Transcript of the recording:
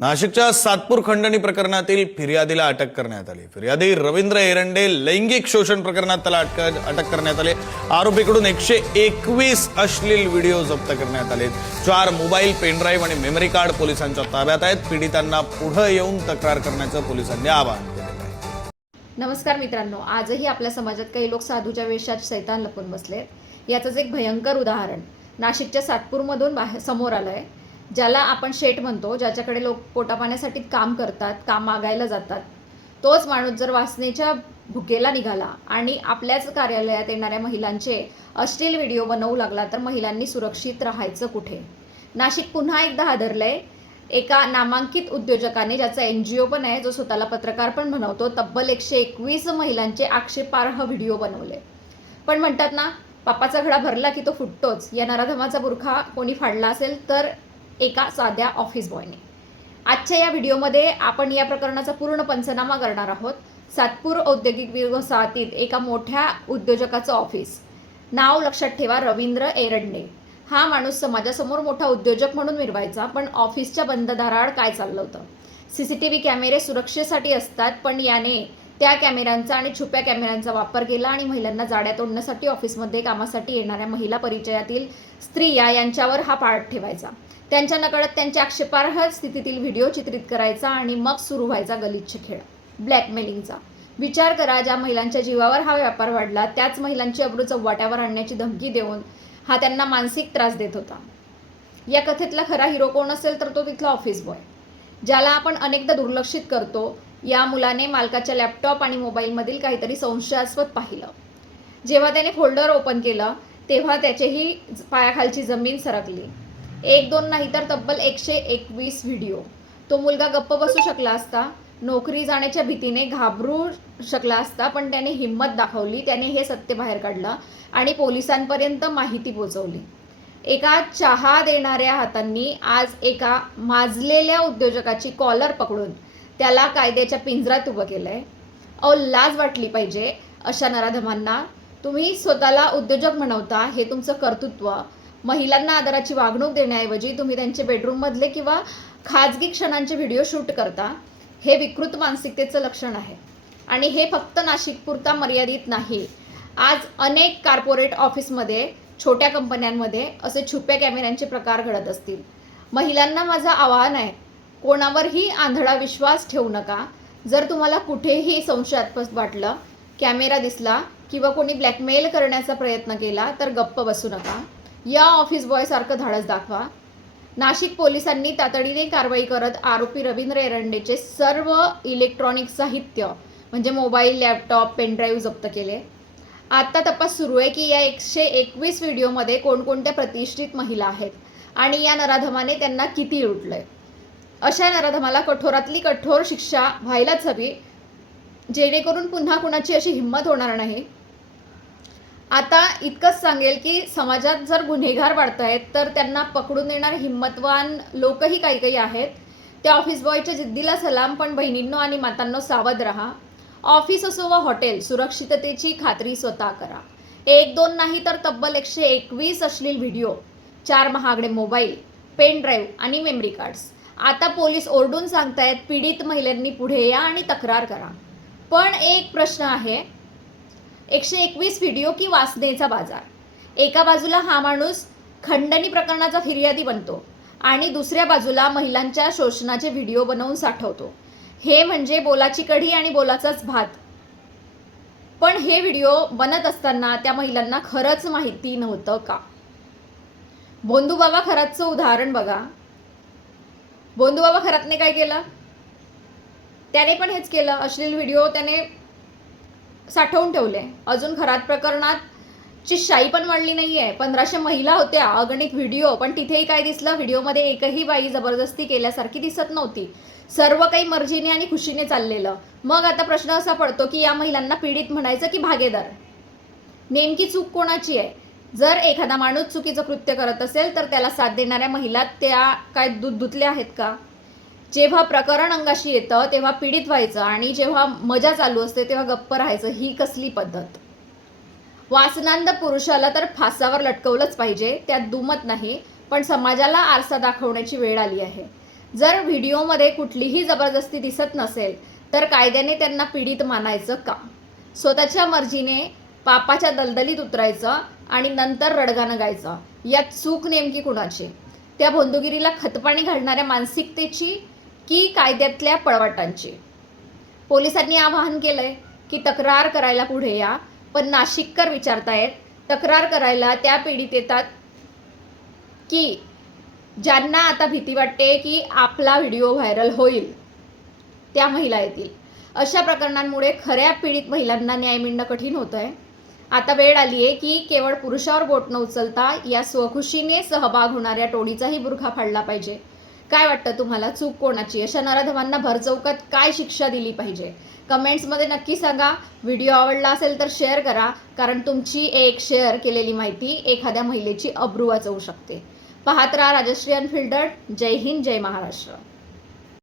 नाशिकच्या सातपूर खंडणी प्रकरणातील फिर्यादीला अटक करण्यात आली। फिर्यादी रवींद्र एरंडे लैंगिक शोषण प्रकरणात त्याला अटक करण्यात आली। आरोपीकडून 121 अश्लील व्हिडिओ जप्त करण्यात आले। 4 मोबाईल, पेनड्राईव्ह आणि मेमरी कार्ड पोलिसांच्या ताब्यात आहेत। पीडितांना पुढे येऊन तक्रार करण्याचं पोलिसांनी आवाहन केलं आहे। नमस्कार मित्रांनो, आजही आपल्या समाजात काही लोक साधूच्या वेशात शैतान लपून बसले। याचंच एक भयंकर उदाहरण नाशिकच्या सातपूरमधून समोर आलंय। ज्याला आपण शेठ म्हणतो, ज्याच्याकडे लोक पोटापाण्यासाठी काम करतात, काम मागायला जातात, तोच माणूस जर वासनेच्या भुकेला निघाला आणि आपल्याच कार्यालयात येणाऱ्या महिलांचे अश्लील व्हिडिओ बनवू लागला तर महिलांनी सुरक्षित राहायचं कुठे? नाशिक पुन्हा एकदा हादरलंय। एका नामांकित उद्योजकाने, ज्याचा NGO पण आहे, जो स्वतःला पत्रकार पण बनवतो, तब्बल 121 महिलांचे आक्षेपार्ह व्हिडिओ बनवले। पण म्हणतात ना, पापाचा घडा भरला की तो फुटतोच। या नराधमाचा बुरखा कोणी फाडला असेल तर एका साध्या ऑफिस बॉयने। आजच्या या व्हिडिओमध्ये आपण या प्रकरणाचा पूर्ण पंचनामा करणार आहोत। सातपूर औद्योगिक वसाहतीत एका मोठ्या उद्योजकाचं ऑफिस, नाव लक्षात ठेवा, रवींद्र एरंडे। हा माणूस समाजासमोर मोठा उद्योजक म्हणून मिरवायचा, पण ऑफिसच्या बंद दाराआड काय चाललं होतं? CCTV कॅमेरे सुरक्षेसाठी असतात, पण याने त्या कॅमेऱ्यांचा आणि छुप्या कॅमेऱ्यांचा वापर केला आणि महिलांना जाड्या तोडण्यासाठी ऑफिसमध्ये कामासाठी येणाऱ्या महिला परिचयातील स्त्रिया यांच्यावर हा पाळत ठेवायचा। त्यांच्या नकळत त्यांच्या आक्षेपार्ह स्थितीतील व्हिडिओ चित्रित करायचा आणि मग सुरू व्हायचा गलिच्छ खेळ, ब्लॅकमेलिंगचा। विचार करा, ज्या महिलांच्या जीवावर हा व्यापार वाढला, त्याच महिलांची अब्रू चव्हाट्यावर आणण्याची धमकी देऊन हा त्यांना मानसिक त्रास देत होता। या कथेतला खरा हिरो कोण असेल तर तो तिथला ऑफिस बॉय, ज्याला आपण अनेकदा दुर्लक्षित करतो। या मुलाने मालकाच्या लॅपटॉप आणि मोबाईलमधील काहीतरी संशयास्पद पाहिलं। जेव्हा त्याने फोल्डर ओपन केलं तेव्हा त्याचेही पायाखालची जमीन सरकली। 1-2 नाही तर तब्बल 121 व्हिडिओ। तो मुलगा गप्प बसू शकला असता, नोकरी जाण्याच्या भीतीने घाबरू शकला असता, पण त्याने हिंमत दाखवली। त्याने हे सत्य बाहेर काढलं आणि पोलिसांपर्यंत माहिती पोहोचवली। एका चहा देणाऱ्या हातांनी आज एका माजलेल्या उद्योजकाची कॉलर पकडून त्याला कायद्याच्या पिंजऱ्यात उभं केलंय। लाज वाटली पाहिजे अशा नराधमांना। तुम्ही स्वतःला उद्योजक म्हणवता, हे तुमचं कर्तृत्व। महिलांना आदराची वागणूक देण्याऐवजी तुम्ही त्यांचे बेडरूममधले किंवा खाजगी क्षणांचे व्हिडिओ शूट करता। हे विकृत मानसिकतेचं लक्षण आहे आणि हे फक्त नाशिकपुरता मर्यादित नाही। आज अनेक कॉर्पोरेट ऑफिसमध्ये, छोट्या कंपन्यांमध्ये असे छुप्या कॅमेऱ्यांचे प्रकार घडत असतील। महिलांना माझं आवाहन आहे, कोणावरही आंधळा विश्वास ठेवू नका। जर तुम्हाला कुठेही संशयास्पद वाटलं, कॅमेरा दिसला किंवा कोणी ब्लॅकमेल करण्याचा प्रयत्न केला तर गप्प बसू नका। या ऑफिस बॉयसारखं धाडस दाखवा। नाशिक पोलिसांनी तातडीने कारवाई करत आरोपी रवींद्र एरंडेचे सर्व इलेक्ट्रॉनिक साहित्य म्हणजे मोबाईल, लॅपटॉप, पेनड्राईव्ह जप्त केले। आता तपास सुरू आहे की या 121 व्हिडिओमध्ये कोणकोणत्या प्रतिष्ठित महिला आहेत आणि या नराधमाने त्यांना किती लुटलंय। अशा नराधमाला कठोरातली कठोर शिक्षा व्हायलाच हवी, जेणेकरून पुन्हा कुणाची अशी हिंमत होणार नाही। आता इतकंच सांगेल की समाजात जर गुन्हेगार वाढत आहेत तर त्यांना पकडून देणारे हिंमतवान लोकही काही आहेत। त्या ऑफिस बॉयच्या जिद्दीला सलाम, पण बहिणींनो आणि मातांनो सावध राहा। ऑफिस असो व हॉटेल, सुरक्षिततेची खात्री स्वतः करा। 1-2 नाही तर तब्बल 121 अश्लील व्हिडिओ, 4 महागडे मोबाईल, पेन ड्राईव्ह आणि मेमरी कार्ड्स। आता पोलीस ओरडून सांगतायत, पीडित महिलांनी पुढे या आणि तक्रार करा। पण एक प्रश्न आहे, 121 व्हिडिओ की वासनेचा बाजार? एका बाजूला हा माणूस खंडणी प्रकरणाचा फिर्यादी बनतो आणि दुसऱ्या बाजूला महिलांच्या शोषणाचे व्हिडिओ बनवून साठवतो। हे म्हणजे बोलाची कढी आणि बोलाचाच भात। पण हे व्हिडिओ बनत असताना त्या महिलांना खरंच माहिती नव्हतं का? भोंदूबाबा खरातचं उदाहरण बघा। भोंदूबाबा खरातने काय केलं? त्याने पण हेच केलं, अश्लील व्हिडिओ त्याने साठवून ठेवले। अजून खरात प्रकरणात ची शाई पण वाढली नाहीये। 1500 महिला होत्या, अगणित व्हिडिओ, पण तिथेही काय दिसलं? व्हिडिओमध्ये एकही बाई जबरदस्ती केल्यासारखी दिसत नव्हती। सर्व काही मर्जीने आणि खुशीने चाललेलं। मग आता प्रश्न असा पडतो की या महिलांना पीडित म्हणायचं की भागीदार? नेमकी चूक कोणाची आहे? जर एखादा माणूस चुकीचं कृत्य करत असेल तर त्याला साथ देणाऱ्या महिला त्या काय दूध धुतल्या आहेत का? जेव्हा प्रकरण अंगाशी येतं तेव्हा पीडित व्हायचं आणि जेव्हा मजा चालू असते तेव्हा गप्प राहायचं, ही कसली पद्धत? वासनांध पुरुषाला तर फासावर लटकवलंच पाहिजे, त्यात दुमत नाही। पण समाजाला आरसा दाखवण्याची वेळ आली आहे। जर व्हिडिओमध्ये कुठलीही जबरदस्ती दिसत नसेल तर कायद्याने त्यांना पीडित मानायचं का? स्वतःच्या मर्जीने पापाच्या दलदलीत उतरायचं आणि नंतर रडगाणं गायचं, यात चूक नेमकी कुणाची? त्या भोंदूगिरीला खतपाणी घालणाऱ्या मानसिकतेची की कायद्यातल्या पळवाटांची? पोलिसांनी आवाहन केलंय की तक्रार करायला पुढे या, पण नाशिककर विचारतायत तक्रार करायला त्या पीडित येतात की ज्यांना आता भीती वाटते की आपला व्हिडिओ व्हायरल होईल त्या महिला येतील? अशा प्रकरणांमुळे खऱ्या पीडित महिलांना न्याय मिळणं कठीण होतं आहे. आता वेळ आली आहे की केवळ पुरुषावर बोट न उचलता या स्वखुशीने सहभाग होणाऱ्या टोळीचाही बुरखा फाडला पाहिजे. काय वाटतं तुम्हाला, चूक कोणाची? अशा नराधमांना भरचौकात काय शिक्षा दिली पाहिजे? कमेंट्समध्ये नक्की सांगा. व्हिडिओ आवडला असेल तर शेअर करा, कारण तुमची एक शेअर केलेली माहिती एखाद्या महिलेची अब्रू वाचवू शकते. पाहत राहा राजश्री अनफिल्टर्ड. जय हिंद, जय महाराष्ट्र.